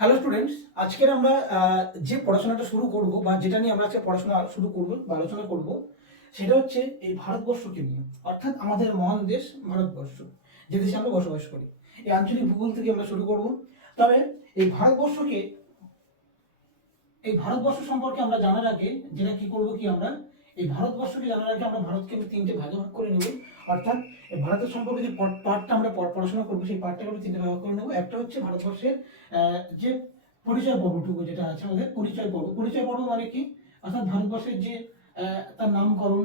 Hello students, আজকের আমরা যে পড়াশোনাটা শুরু করব বা যেটা নিয়ে আমরা আজকে পড়াশোনা শুরু করব বা আলোচনা করব সেটা হচ্ছে এই ভারতবর্ষকে নিয়ে, অর্থাৎ আমাদের মহান দেশ ভারতবর্ষ, যে দেশে আমরা বসবাস করি। এই আঞ্চলিক ভূগোল থেকে আমরা শুরু করব। তবে এই ভারতবর্ষকে এই ভারতবর্ষ সম্পর্কে আমরা জানার আগে যেটা কি করব কি আমরা এই ভারতবর্ষকে জানার আগে আমরা ভারতকে তিনটে ভাগে ভাগ করে নেব। অর্থাৎ এই ভারতের সম্পর্কে যে পার্টটা আমরা পড়াশোনা করবো সেই পার্টটাকে আমরা তিনটে ভাগ করে নেবো। একটা হচ্ছে ভারতবর্ষের যে পরিচয় পর্বটুকু যেটা আছে আমাদের পরিচয় পর্ব মানে কি, অর্থাৎ ভারতবর্ষের যে তার নামকরণ,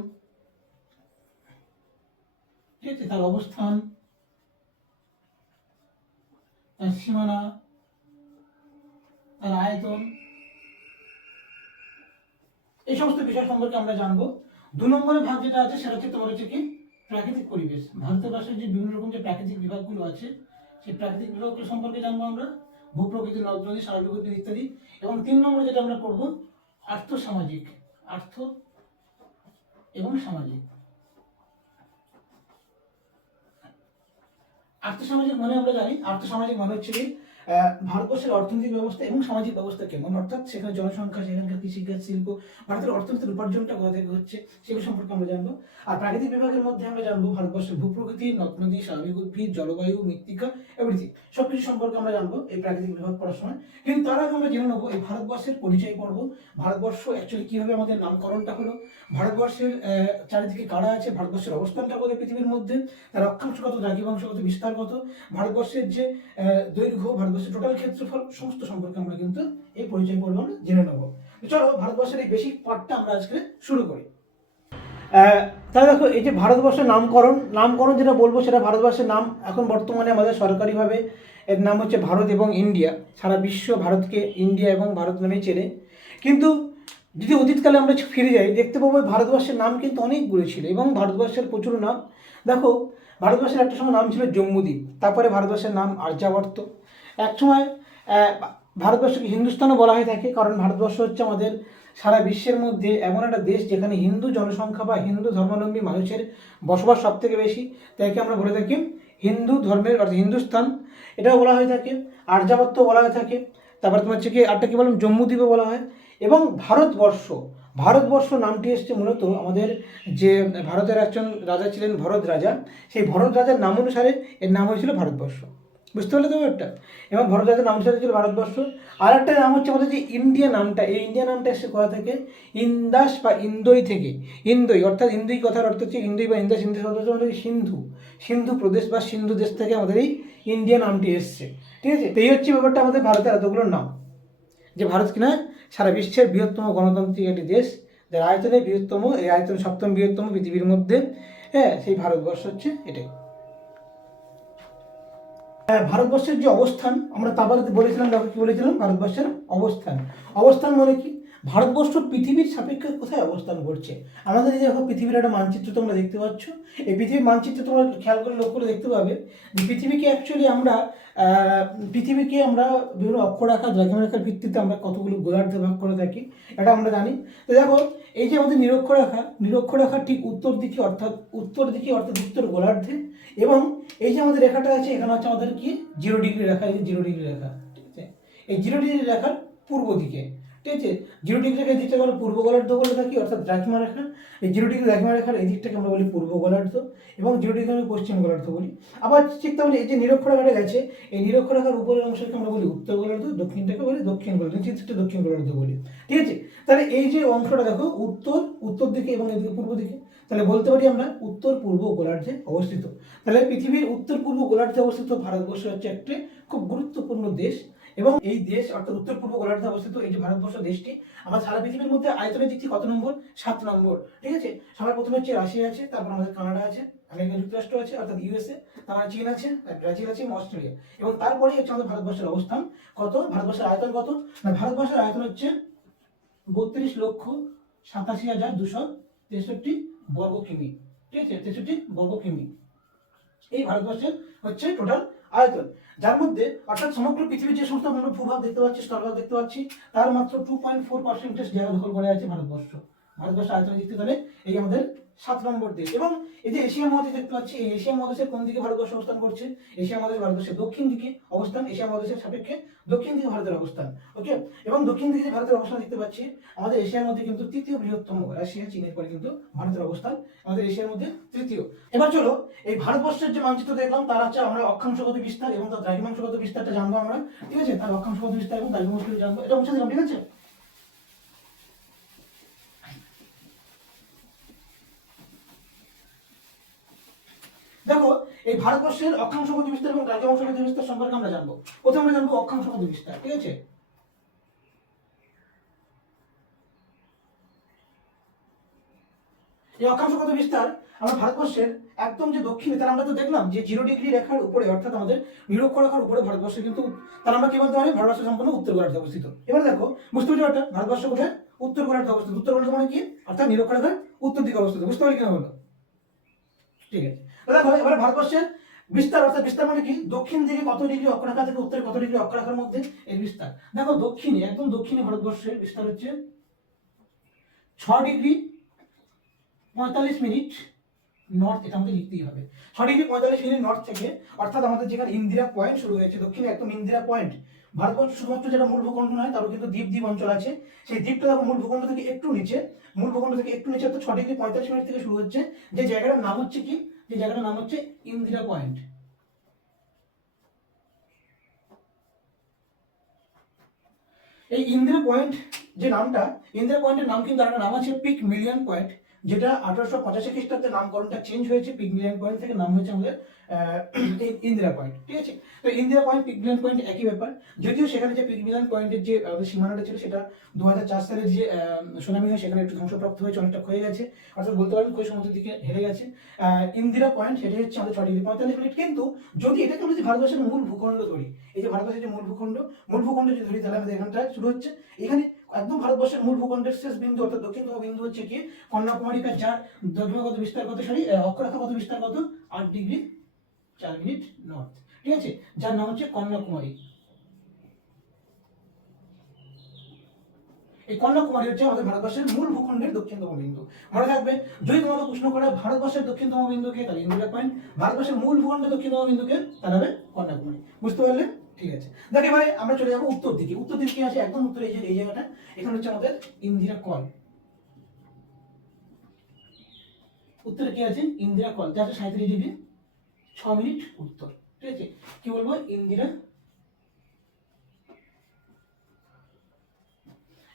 ঠিক আছে, তার অবস্থান, তার সীমানা, তার আয়তন, এই সমস্ত বিষয় সম্পর্কে আমরা জানবো। 2 নম্বরের ভাগ যেটা আছে সেটা হচ্ছে তোমার হচ্ছে কি প্রাকৃতিক পরিবেশ। ভারতের পাশের যে বিভিন্ন রকম যে প্রাকৃতিক বিভাগগুলো আছে সেই প্রাকৃতিক বিভাগগুলো সম্পর্কে জানবো আমরা, ভূপ্রকৃতি, নদ নদী, স্বাভাবিক উদ্ভিদ ইত্যাদি। এবং 3 নম্বরে যেটা আমরা পড়বো আর্থ এবং সামাজিক। আর্থসামাজিক মানে আমরা জানি আর্থসামাজিক মানে হচ্ছে ভারতবর্ষের অর্থনৈতিক ব্যবস্থা এবং সামাজিক ব্যবস্থা কেমন, অর্থাৎ সেখানে জনসংখ্যা, সেখানকার কৃষিকাজ, শিল্প, ভারতের অর্থনীতির উপার্জনটা কোথা থেকে হচ্ছে সেগুলো সম্পর্কে আমরা জানবো। আর প্রাকৃতিক বিভাগের মধ্যে আমরা জানবো ভারতবর্ষের ভূপ্রকৃতি, নদ নদী, স্বাভাবিক উদ্ভিদ, জলবায়ু, মৃত্তিকা, এভরিথিং সবকিছু সম্পর্কে আমরা জানবো এই প্রাকৃতিক বিভাগ পড়ার সময়। কিন্তু তার আগে আমরা জেনে নেবো এই ভারতবর্ষের পরিচয় পর্ব। ভারতবর্ষ অ্যাকচুয়ালি কিভাবে আমাদের নামকরণটা হলো, ভারতবর্ষের চারিদিকে কারা আছে, ভারতবর্ষের অবস্থানটা কোথায় পৃথিবীর মধ্যে, তার অক্ষাংশ কত, দ্রাঘিমাংশ কত, বিস্তার কত, ভারতবর্ষের যে দৈর্ঘ্য, ভারতবর্ষের টোটাল ক্ষেত্রফল, সমস্ত সম্পর্কে আমরা কিন্তু এই পরিচয় পর্ব আমরা জেনে নেব। চলো ভারতবর্ষের এই বেসিক পার্টটা আমরা আজকে শুরু করি। তাহলে দেখো, এই যে ভারতবর্ষের নামকরণ যেটা বলবো সেটা ভারতবর্ষের নাম এখন বর্তমানে আমাদের সরকারিভাবে এর নাম হচ্ছে ভারত এবং ইন্ডিয়া। সারা বিশ্ব ভারতকে ইন্ডিয়া এবং ভারত নামেই চেনে। কিন্তু যদি অতীতকালে আমরা ফিরে যাই দেখতে পাবো ভারতবর্ষের নাম কিন্তু অনেকগুলো ছিল এবং ভারতবর্ষের প্রচুর নাম। দেখো, ভারতবর্ষের একটা সময় নাম ছিল জম্মুদ্বীপ, তারপরে ভারতবর্ষের নাম আর্যাবর্ত। একসময় ভারতবর্ষকে হিন্দুস্তানও বলা হয়ে থাকে, কারণ ভারতবর্ষ হচ্ছে আমাদের সারা বিশ্বের মধ্যে এমন একটা দেশ যেখানে হিন্দু জনসংখ্যা বা হিন্দু ধর্মাবলম্বী মানুষের বসবাস সব থেকে বেশি, তাইকে আমরা বলে থাকি হিন্দু ধর্মের অর্থাৎ হিন্দুস্তান, এটাও বলা হয়ে থাকে। আর্যাবর্ত বলা হয়ে থাকে। তারপরে তোমার হচ্ছে কি আরটা কি বললাম, জম্মুদ্বীপও বলা হয়। এবং ভারতবর্ষ নামটি এসছে মূলত আমাদের যে ভারতের একজন রাজা ছিলেন ভরত রাজা, সেই ভরত রাজার নাম অনুসারে এর নাম হয়েছিল ভারতবর্ষ। বুঝতে পারলে তো একটা? এবং ভরত রাজার নাম অনুসারে ছিল ভারতবর্ষ। আর একটা নাম হচ্ছে আমাদের যে ইন্ডিয়া নামটা, এই ইন্ডিয়া নামটা এসছে কোথা থেকে, ইন্দাস বা ইন্দোই থেকে। ইন্দোই অর্থাৎ ইন্দোই কথার অর্থ হচ্ছে ইন্দোই বা ইন্দাস, ইন্দাস অর্থ হচ্ছে সিন্ধু প্রদেশ বা সিন্ধু দেশ থেকে আমাদের এই ইন্ডিয়া নামটি এসছে। ঠিক আছে, তো এই হচ্ছে ব্যাপারটা আমাদের ভারতের এতগুলোর নাম, যে ভারত কিনা সারা বিশ্বের বৃহত্তম গণতান্ত্রিক একটি দেশ, যার আয়তনে বৃহত্তম, এই আয়তন 7ম বৃহত্তম পৃথিবীর মধ্যে। হ্যাঁ, সেই ভারতবর্ষ হচ্ছে এটাই। ভারতবর্ষের যে অবস্থান, আমরা তারপরে বলেছিলাম, কি বলেছিলাম, ভারতবর্ষের অবস্থান মানে কি, ভারতবর্ষ পৃথিবীর সাপেক্ষে কোথায় অবস্থান করছে। আমাদের এই যে পৃথিবীর একটা মানচিত্র তোমরা দেখতে পাচ্ছ, এই পৃথিবীর মানচিত্র তোমরা খেয়াল করে লক্ষ্য করে দেখতে পাবে যে পৃথিবীকে আমরা বিভিন্ন অক্ষরেখা, দ্রাঘিমারেখার ভিত্তিতে আমরা কতগুলো গোলার্ধে ভাগ করে থাকি, এটা আমরা জানি। তো দেখো, এই যে আমাদের নিরক্ষরেখা ঠিক উত্তর দিকে অর্থাৎ উত্তর গোলার্ধে, এবং এই যে আমাদের রেখাটা আছে এখানে হচ্ছে আমাদের কি 0 ডিগ্রি রেখা, এই যে 0 ডিগ্রি রেখা, ঠিক আছে, এই 0 ডিগ্রি রেখার পূর্ব দিকে, ঠিক আছে, 0 ডিগ্রি রেখার দিকটাকে আমরা পূর্ব গোলার্ধ বলে থাকি, অর্থাৎ দ্রাঘিমা রেখা। এই 0 ডিগ্রি দ্রাঘিমা রেখার এই দিকটাকে আমরা বলি পূর্ব গোলার্ধ, এবং 0 ডিগ্রি আমরা পশ্চিম গোলার্ধ বলি। আবার ঠিক তেমনি এই যে নিরক্ষরেখাটা গেছে, এই নিরক্ষরেখার উপরের অংশকে আমরা বলি উত্তর গোলার্ধ, দক্ষিণটাকে বলি দক্ষিণ গোলার্ধ, নিচেরটা দক্ষিণ গোলার্ধ বলি। ঠিক আছে, তাহলে এই যে অংশটা দেখো উত্তর দিকে এবং এদিকে পূর্ব দিকে, তাহলে বলতে পারি আমরা উত্তর পূর্ব গোলার্ধে অবস্থিত। তাহলে পৃথিবীর উত্তর পূর্ব গোলার্ধে অবস্থিত ভারতবর্ষ হচ্ছে একটি খুব গুরুত্বপূর্ণ দেশ। এবং এই দেশ অর্থাৎ উত্তর পূর্ব গোলার্ধে অবস্থিত এই যে ভারতবর্ষ দেশটি আমার সারা পৃথিবীর মধ্যে আয়তনের দিক থেকে কত নম্বর, 7 নম্বর। ঠিক আছে, সবার প্রথমে হচ্ছে রাশিয়া আছে, তারপর আমাদের কানাডা আছে, আমেরিকা যুক্তরাষ্ট্র আছে অর্থাৎ ইউএসএ, তারপরে চীন আছে, ব্রাজিল আছে, অস্ট্রেলিয়া, এবং তারপরেই হচ্ছে আমাদের ভারতবর্ষের অবস্থান। কত, ভারতবর্ষের আয়তন কত না, ভারতবর্ষের আয়তন হচ্ছে 32,87,263 বর্গ কিমি। ঠিক আছে, 63 বর্গ কিমি এই ভারতবর্ষের হচ্ছে টোটাল আয়তন, যার মধ্যে অর্থাৎ সমগ্র পৃথিবীর যে সমস্ত আমরা ভূভাগ দেখতে পাচ্ছি, স্থলভাগ দেখতে পাচ্ছি, তার মাত্র 2.4% জায়গা দখল করে আছে ভারতবর্ষ আয়তনের দিক থেকে। তাহলে এই আমাদের 7 নম্বর দেশ। এবং এই যে এশিয়া মহাদেশ দেখতে পাচ্ছি, এই এশিয়া মহাদেশের কোন দিকে ভারতবর্ষ অবস্থান করছে? এশিয়া মহাদেশ ভারতবর্ষের দক্ষিণ দিকে অবস্থান, এশিয়া মহাদেশের সাপেক্ষে দক্ষিণ দিকে ভারতের অবস্থান। ওকে, এবং দক্ষিণ দিকে যে ভারতের অবস্থান দেখতে পাচ্ছি, আমাদের এশিয়ার মধ্যে কিন্তু তৃতীয় বৃহত্তম, রাশিয়া চীনের পরে কিন্তু ভারতের অবস্থান আমাদের এশিয়ার মধ্যে তৃতীয়। এবার চলো এই ভারতবর্ষের যে মানচিত্র দেখলাম তার হচ্ছে আমরা অক্ষাংশগত বিস্তার এবং তার দ্রাঘিমাংশগত বিস্তারটা জানবো আমরা, ঠিক আছে? তার অক্ষাংশগত বিস্তার এবং দ্রাঘিমাংশগত জানবো, এটা মুছে দিলাম, ঠিক আছে? দেখো এই ভারতবর্ষের অক্ষাংশগত বিস্তার এবং দ্রাঘিমাংশগত বিস্তার সম্পর্কে আমরা জানবো। প্রথমে আমরা জানবো অক্ষাংশগত বিস্তার, ঠিক আছে? এই অক্ষাংশগত বিস্তার আমরা ভারতবর্ষের একদম যে দক্ষিণে, তার আমরা তো দেখলাম যে 0 ডিগ্রি রেখার উপরে, অর্থাৎ আমাদের নিরক্ষরেখার উপরে ভারতবর্ষের কিন্তু, তার আমরা কি বলতে পারি? ভারতবর্ষ সম্পূর্ণ উত্তর গোলার্ধে অবস্থিত। এবার দেখো বুঝতে পারছো একটা, ভারতবর্ষ কোথায়? উত্তর গোলার্ধে অবস্থিত। উত্তর গোলার্ধ মানে কি? অর্থাৎ নিরক্ষরেখার উত্তর দিকে অবস্থিত। বুঝতে পারলি কিনা বলো? ঠিক আছে, দেখো এবার ভারতবর্ষের বিস্তার, অর্থাৎ বিস্তার মানে কি? দক্ষিণ দিকে কত ডিগ্রি অক্ষরেখা থেকে উত্তরে কত ডিগ্রি অক্ষরেখার মধ্যে এর বিস্তার। দেখো দক্ষিণে, একদম দক্ষিণে ভারতবর্ষের বিস্তার হচ্ছে 6 ডিগ্রি 45 মিনিট নর্থ, এটা আমাদের লিখতেই হবে। 6 ডিগ্রি 45 মিনিট নর্থ থেকে, অর্থাৎ আমাদের যেখানে ইন্দিরা পয়েন্ট শুরু হয়েছে দক্ষিণে একদম ইন্দিরা পয়েন্ট। ভারতবর্ষ শুধুমাত্র যেটা মূল ভূখণ্ড নয়, তারও কিন্তু দ্বীপ দ্বীপ অঞ্চল আছে। সেই দ্বীপটা দেখো মূল ভূখণ্ড থেকে একটু নিচে, মূল ভূখণ্ড থেকে একটু নিচে, অর্থাৎ 6 ডিগ্রি 45 মিনিট থেকে শুরু হচ্ছে। যে জায়গাটার নাম হচ্ছে কি? যে জায়গাটার নাম হচ্ছে ইন্দিরা পয়েন্ট। এই ইন্দিরা পয়েন্ট যে নামটা, ইন্দিরা পয়েন্টের নাম কিন্তু একটা নাম আছে পিক মিলিয়ন পয়েন্ট, যেটা 1885 খ্রিস্টাব্দে নামকরণটা চেঞ্জ হয়েছে। পিক মিলিয়ন পয়েন্ট থেকে নাম হয়েছে আমাদের ইন্দিরা পয়েন্ট, ঠিক আছে? তো Indira point Pygmalion point একই ব্যাপার, যদিও সেখানে যে পিক মিলিয়ন পয়েন্টের যে আমাদের সীমানাটা ছিল সেটা 2004 সালের যে সুনামি হয় সেখানে একটু ধ্বংসপ্রাপ্ত হয়েছে, অনেকটা ক্ষয়ে গেছে, অর্থাৎ বলতে পারেন ক্ষয় সমুদ্রের দিকে হেরে গেছে। ইন্দিরা পয়েন্ট সেটা হচ্ছে আমাদের 6 ডিগ্রি 45 মিনিট। কিন্তু যদি এটাকে আমরা যদি ভারতবর্ষের মূল ভূখণ্ড ধরি, এই যে ভারতবর্ষের যে মূল ভূখণ্ড যদি ধরি, তাহলে আমাদের এখানটা শুরু হচ্ছে, এখানে একদম ভারতবর্ষের মূল ভূখণ্ডের শেষ বিন্দু, অর্থাৎ দক্ষিণতম বিন্দু হচ্ছে কি? কন্যাকুমারিকা, যার দ্রাঘিমাগত বিস্তার কত, অক্ষরেখাগত বিস্তার কত? 8 ডিগ্রি 4 মিনিট নর্থ, ঠিক আছে? যার নাম হচ্ছে কন্যাকুমারী। এই কন্যাকুমারী হচ্ছে আমাদের ভারতবর্ষের মূল ভূখণ্ডের দক্ষিণতম বিন্দু। মনে থাকবে, যদি তোমাকে প্রশ্ন করে ভারতবর্ষের দক্ষিণতম বিন্দুকে, তাহলে ইন্দিরা পয়েন্ট। ভারতবর্ষের মূল ভূখণ্ডের দক্ষিণতম বিন্দুকে, তাহলে হবে কন্যাকুমারী। বুঝতে পারলে? ঠিক আছে, দেখ এবারে আমরা চলে যাবো উত্তর দিকে। উত্তর দিকে কি আছে? একদম উত্তরে এই যে এই জায়গাটা, এখানে হচ্ছে আমাদের ইন্দিরা কল। উত্তরে কি আছে? ইন্দিরা কল, যা আছে 37 ডিগ্রি 6 মিনিট উত্তর, ঠিক আছে? কি বলবো? ইন্দিরা।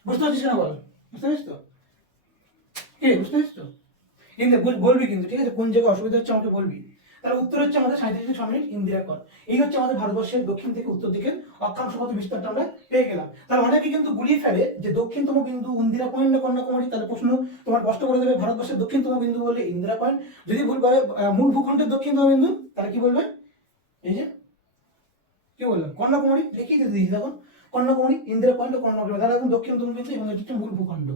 বুঝতে পারছিস না? বল, বুঝতে পারছিস তো? কি বুঝতে পারছিস তো? কিন্তু বলবি কিন্তু, ঠিক আছে? কোন জায়গায় অসুবিধা হচ্ছে আমাকে বলবি। তাহলে উত্তর হচ্ছে আমাদের 37 ডিগ্রি 6 মিনিট ইন্দিরা কল। এই হচ্ছে আমাদের ভারতবর্ষের দক্ষিণ থেকে উত্তর দিকের অক্ষাংশগত বিস্তারটা আমরা পেয়ে গেলাম। তাহলে অনেকে কিন্তু গুলিয়ে ফেলে যে দক্ষিণতম বিন্দু ইন্দিরা পয়েন্ট না কন্যাকুমারী। তাহলে প্রশ্ন তোমার কষ্ট করে দেবে, ভারতবর্ষের দক্ষিণতম বিন্দু বললে ইন্দিরা পয়েন্ট, যদি ভুল পাবে মূল ভূখণ্ডের দক্ষিণতম বিন্দু, তাহলে কি বলবে? এই যে কি বললাম, কন্যাকুমারী লিখিয়ে দিতে দিয়েছি, দেখুন কন্যাকুমারী, ইন্দিরা পয়েন্ট ও কন্যাকুমারী, তাহলে এখন দক্ষিণতম বিন্দু এবং এটি হচ্ছে মূল ভূখণ্ড।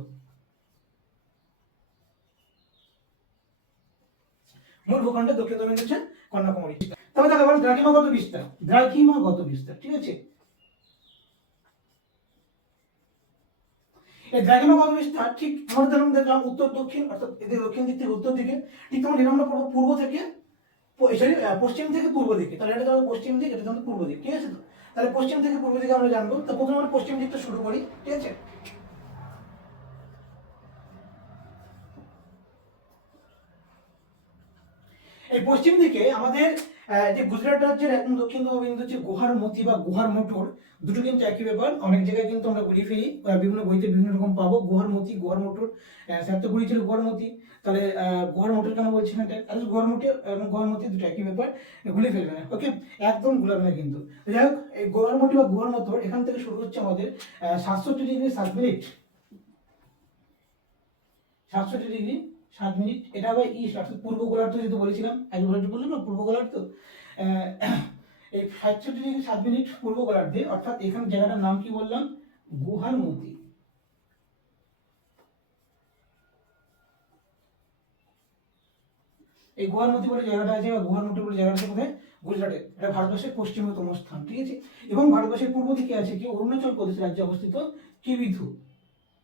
মূল ভূখণ্ডের দক্ষিণতম বিন্দু হচ্ছে কন্যাকুমারী। তবে দেখো এবার দ্রাঘিমাগত বিস্তার, দ্রাঘিমাগত বিস্তার, ঠিক আছে? এই দ্রাঘিমাগত বিস্তার ঠিক আমরা যেমন দেখলাম উত্তর দক্ষিণ, অর্থাৎ এদের দক্ষিণ দিক থেকে উত্তর দিকে, ঠিক তেমন এটা আমরা পড়বো পূর্ব থেকে সরি পশ্চিম থেকে পূর্ব দিকে। তাহলে এটা আমাদের পশ্চিম দিক, এটা আমাদের পূর্ব দিক, ঠিক আছে? তো তাহলে পশ্চিম থেকে পূর্ব দিকে আমরা জানবো। তো প্রথমে আমরা পশ্চিম দিকটা শুরু করি, ঠিক আছে? এই পশ্চিম দিকে আমাদের যে গুজরাট রাজ্যের একদম দক্ষিণতম বিন্দু হচ্ছে গুহারমতি বা গুহার মোটর, দুটো কিন্তু একই ব্যাপার। অনেক জায়গায় কিন্তু আমরা গুলিয়ে ফেলি, বিভিন্ন বইতে বিভিন্ন রকম পাবো। গুহারমতি, গুহার মোটর, স্যার তো গুলি ছিল গুহারমতি, তাহলে গুহার মোটর কেন বলছি না? গুহারমতি এবং গুহারমতি দুটো একই ব্যাপার, গুলিয়ে ফেলবে না, ওকে? একদম গুলাবে না কিন্তু। যাই হোক, এই গুহারমতি বা গুহার মোটর এখান থেকে শুরু হচ্ছে আমাদের 67 ডিগ্রি 7 মিনিট, 67 ডিগ্রি 7 মিনিট। এটা হবে ইস্ট, অর্থাৎ পূর্ব গোলার্ধ, যেহেতু বলেছিলাম একবার বললাম না পূর্ব গোলার্ধ। এই 67 ডিগ্রি 7 মিনিট পূর্ব গোলার্ধে, অর্থাৎ এখানে জায়গাটার নাম কি বললাম? গুহারমতি। এই গুহারমতি বলে জায়গাটা আছে, বা গুহারমতি বলে জায়গাটা আছে কোথায়? গুজরাটে। এটা ভারতবর্ষের পশ্চিমতম স্থান, ঠিক আছে? এবং ভারতবর্ষের পূর্ব দিকে আছে কি? অরুণাচল প্রদেশ রাজ্যে অবস্থিত কিবিথু,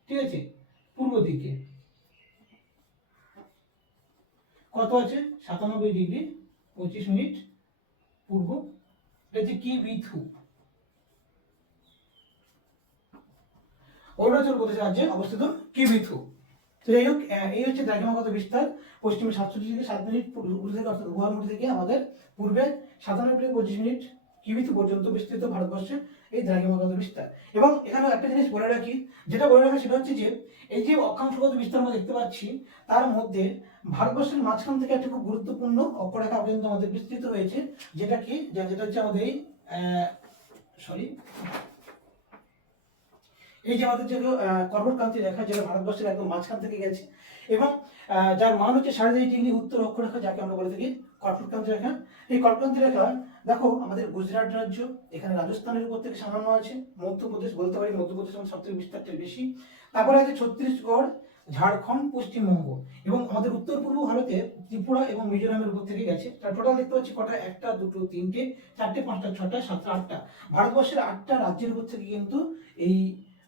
ঠিক আছে? পূর্ব দিকে। কত আছে 97°25' পূর্ব, এটা হচ্ছে কিবিথু। অরুণাচল প্রদেশ রাজ্যে অবস্থিত কিবিথু। তো যাই হোক, এই হচ্ছে দ্রাঘিমাগত বিস্তার। পশ্চিমে 67°7' পূর্ব থেকে অর্থাৎ গুয়াহাটি থেকে আমাদের পূর্বে 97°25' কিবিথু পর্যন্ত বিস্তৃত ভারতবর্ষের এই দ্রাঘিমাগত বিস্তার। এবং এখানে একটা জিনিস বলে রাখি, যেটা বলে রাখা সেটা হচ্ছে যে এই যে অক্ষাংশগত বিস্তার আমরা দেখতে পাচ্ছি, তার মধ্যে ভারতবর্ষের মাঝখান থেকে একটা খুব গুরুত্বপূর্ণ অক্ষরেখা পর্যন্ত আমাদের বিস্তৃত হয়েছে, যেটা কি, যেটা হচ্ছে আমাদের এই এই যে আমাদের যে কর্কটক্রান্তি রেখা, যেটা ভারতবর্ষের একদম মাঝখান থেকে গেছে, এবং যার মান হচ্ছে 3.5° উত্তর অক্ষরেখা, যাকে আমরা বলে থাকি কর্কটক্রান্তি রেখা। এই কর্কটক্রান্তি রেখা দেখো আমাদের গুজরাট রাজ্য, এখানে রাজস্থানের উপর থেকে সামান্য আছে, মধ্যপ্রদেশ বলতে পারি, মধ্যপ্রদেশ সব থেকে বিস্তারটা বেশি, তারপরে আছে ছত্তিশগড়, ঝাড়খণ্ড, পশ্চিমবঙ্গ, এবং আমাদের উত্তর পূর্ব ভারতে ত্রিপুরা এবং মিজোরামের উপর থেকে গেছে। তার টোটাল দেখতে পাচ্ছি কটা, 1টা 2টো 3টে 4টে 5টা 6টা 7টা 8টা ভারতবর্ষের 8টা রাজ্যের উপর থেকে কিন্তু এই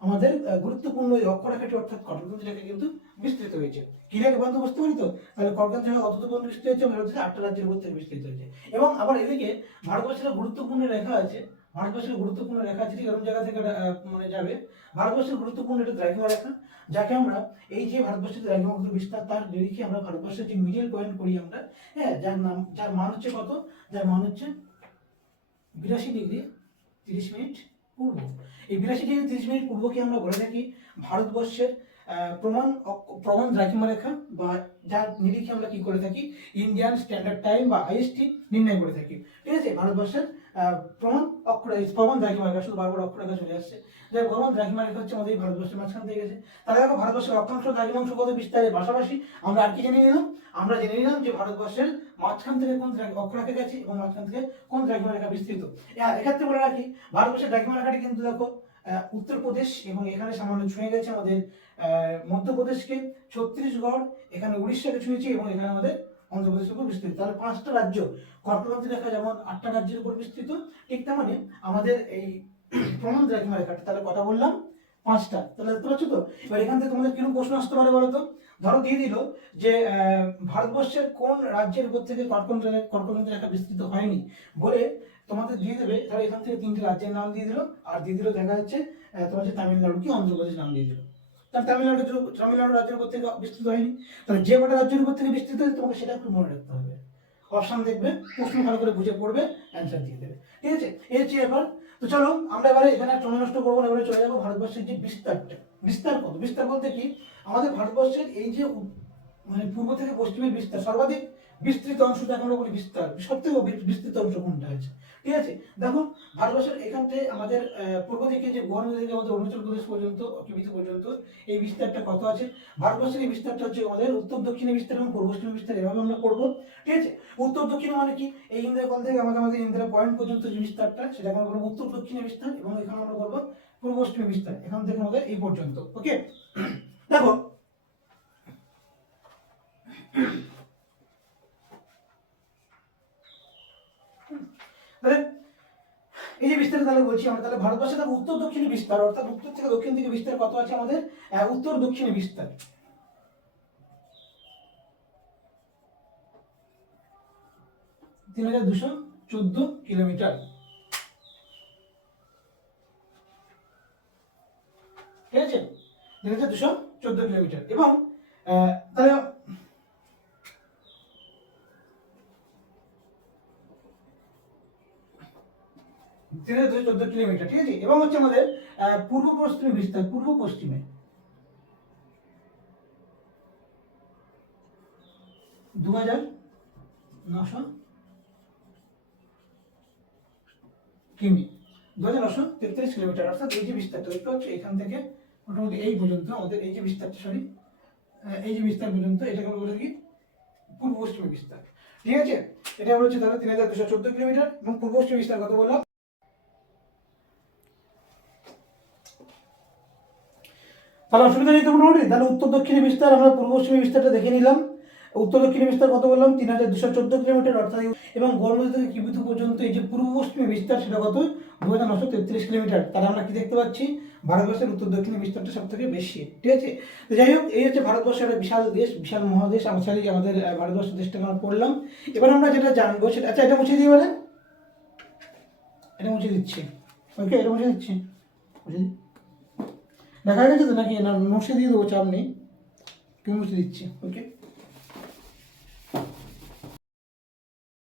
আমাদের গুরুত্বপূর্ণ এই অক্ষরেখাটি অর্থাৎ কর্কটক্রান্তি রেখা কিন্তু বিস্তৃত হয়েছে। ক্লিয়ার বন্ধ বুঝতে পারি তো? তাহলে কর্কটক্রান্তি রেখা কত পর্যন্ত বিস্তৃত হয়েছে? ভারতের 8টা রাজ্যের উপর থেকে বিস্তৃত হয়েছে। এবং আবার এদিকে ভারতবর্ষের গুরুত্বপূর্ণ রেখা আছে, ভারতবর্ষের গুরুত্বপূর্ণ রেখা আছে, ঠিক এরকম জায়গা থেকে মানে যাবে। ভারতবর্ষের গুরুত্বপূর্ণ একটা দ্রাঘিমা রেখা, যাকে আমরা এই যে ভারতবর্ষের দ্রাঘিমাগত বিস্তার, তার নিরিখে আমরা ভারতবর্ষের যে মিডল পয়েন্ট করি আমরা, হ্যাঁ, যার মান হচ্ছে কত, যার মান হচ্ছে 82°30' পূর্ব। এই 82°30' পূর্বকে আমরা বলে থাকি ভারতবর্ষের প্রমাণ দ্রাঘিমা রেখা, বা যার নিরিখে আমরা কি করে থাকি ইন্ডিয়ান স্ট্যান্ডার্ড টাইম বা আইএসটি নির্ণয় করে থাকি। ঠিক আছে, ভারতবর্ষের প্রমাণ দ্রাঘিমা রেখা, শুধু বারবার অক্ষরেখা চলে আসছে, যার প্রমাণ দ্রাঘিমা রেখা হচ্ছে আমাদের ভারতবর্ষের মাঝখান থেকে গেছে। তাহলে দেখো ভারতবর্ষের অক্ষাংশ দ্রাঘিমাংশ কত বিস্তারের পাশাপাশি আমরা আর কি জেনে নিলাম, আমরা জেনে নিলাম যে ভারতবর্ষের মাঝখান থেকে কোন অক্ষরেখা গেছে এবং মাঝখান থেকে কোন দ্রাঘিমা রেখা বিস্তৃত। এক্ষেত্রে বলে রাখি ভারতবর্ষের দ্রাঘিমা রেখাটি কিন্তু দেখো উত্তরপ্রদেশ এবং এখানে সামান্য ছুঁয়ে গেছে আমাদের মধ্যপ্রদেশকে, ছত্তিশগড়, এখানে উড়িষ্যাকে ছুঁয়েছে, এবং এখানে আমাদের অন্ধ্রপ্রদেশের উপর বিস্তৃত। তাহলে 5টা রাজ্য, কর্কটক্রান্তি রেখা যেমন 8টা রাজ্যের উপর বিস্তৃত, ঠিক তেমনি আমাদের এই প্রমাণ দ্রাঘিমা রেখাটা, তাহলে কথা বললাম 5টা। তাহলে দেখতে পাচ্ছ তো? এবার এখান থেকে তোমাদের কিরকম প্রশ্ন আসতে পারে বলো তো? ধরো দিয়ে দিল যে ভারতবর্ষের কোন রাজ্যের উপর থেকে কর্কটক্রান্তি রেখা বিস্তৃত হয়নি বলে তোমাদের দিয়ে দেবে। তাহলে এখান থেকে 3টে রাজ্যের নাম দিয়ে দিল, আর দিয়ে দিল দেখা যাচ্ছে তোমার হচ্ছে তামিলনাড়ু কি অন্ধ্রপ্রদেশ নাম দিয়ে দিল। তাহলে তামিলনাড়ু রাজ্যের উপর থেকে বিস্তৃত হয়নি। তাহলে যে কটা রাজ্যের উপর থেকে বিস্তৃত হয়েছে তোমাকে সেটা একটু মনে রাখতে হবে। অপশন দেখবে, প্রশ্ন ভালো করে বুঝে পড়বে, অ্যান্সার দিয়ে দেবে। ঠিক আছে, এই হচ্ছে ব্যাপার। তো চলো আমরা এবারে এখানে সময় নষ্ট করবো না, এবারে চলে যাবো ভারতবর্ষের যে বিস্তারটা। বিস্তার বলতে কি, আমাদের ভারতবর্ষের এই যে মানে পূর্ব থেকে পশ্চিমের বিস্তার, সর্বাধিক বিস্তৃত অংশটাকে আমরা বলি বিস্তার। সবথেকে বিস্তৃত অংশ কোনটা আছে? ঠিক আছে, দেখো ভারতবর্ষের এখান থেকে আমাদের পূর্ব দিকে যে গুয়াহাটি থেকে আমাদের অরুণাচল প্রদেশ পর্যন্ত, কিবিথু পর্যন্ত এই বিস্তারটা কত আছে? ভারতবর্ষের এই বিস্তারটা হচ্ছে আমাদের উত্তর দক্ষিণে বিস্তার এবং পূর্ব পশ্চিমে বিস্তার, এভাবে আমরা করবো। ঠিক আছে, উত্তর দক্ষিণে মানে কি, এই ইন্দিরা কল থেকে আমাদের ইন্দিরা পয়েন্ট পর্যন্ত যে বিস্তারটা, সেটাকে আমরা বলবো উত্তর দক্ষিণে বিস্তার, এবং এখানে আমরা বলবো পূর্ব পশ্চিমে বিস্তার, এখান থেকে আমাদের এই পর্যন্ত। ওকে, দেখো তাহলে এই যে বিস্তার তাহলে বলছি আমরা, তাহলে ভারতবর্ষে তাহলে উত্তর দক্ষিণে বিস্তার, অর্থাৎ উত্তর থেকে দক্ষিণ দিকে বিস্তার কত আছে আমাদের? উত্তর দক্ষিণে বিস্তার 3214 কিলোমিটার। ঠিক আছে, 3214 কিলোমিটার। এবং তাহলে 3214 কিলোমিটার। ঠিক আছে, এবং হচ্ছে আমাদের পূর্ব পশ্চিমে বিস্তার, পূর্ব পশ্চিমে 2900 কিমি, 2933 কিলোমিটার। অর্থাৎ এই যে বিস্তারটা দেখতে পাচ্ছ এখান থেকে মোটামুটি এই পর্যন্ত আমাদের এই যে বিস্তারটা, এই যে বিস্তার পর্যন্ত, এটাকে আমরা বলে কি পূর্ব পশ্চিমে বিস্তার। ঠিক আছে, এটা হচ্ছে তাহলে 3214 কিলোমিটার। এবং পূর্ব পশ্চিম বিস্তার কত বললাম? তাহলে অসুবিধা নেই তো মোটামুটি। তাহলে উত্তর দক্ষিণে বিস্তার, আমরা পূর্ব পশ্চিমে বিস্তারটা দেখে নিলাম। উত্তর দক্ষিণে বিস্তার কত বললাম? 3214 কিলোমিটার। অর্থাৎ এবং গোয়ালন্দ থেকে কিবিথু পর্যন্ত এই যে পূর্ব পশ্চিমে বিস্তার, সেটা কত? 2,933 কিলোমিটার। তাহলে আমরা কি দেখতে পাচ্ছি, ভারতবর্ষের উত্তর দক্ষিণে বিস্তারটা সব থেকে বেশি। ঠিক আছে, তো যাই হোক, এই হচ্ছে ভারতবর্ষের একটা বিশাল দেশ, বিশাল মহাদেশ। আমাদের ভারতবর্ষ দেশটা আমরা পড়লাম। এবার আমরা যেটা জানবো সেটা, আচ্ছা এটা মুছে দিই বলে, এটা মুছে দিচ্ছি। ওকে, এটা মুছে দিচ্ছি, মুছে দিই। দেখা গেছে তো নাকি, না মুছে দিয়ে দেবো, চাপ নেই, তুমি মুছে দিচ্ছি। ওকে।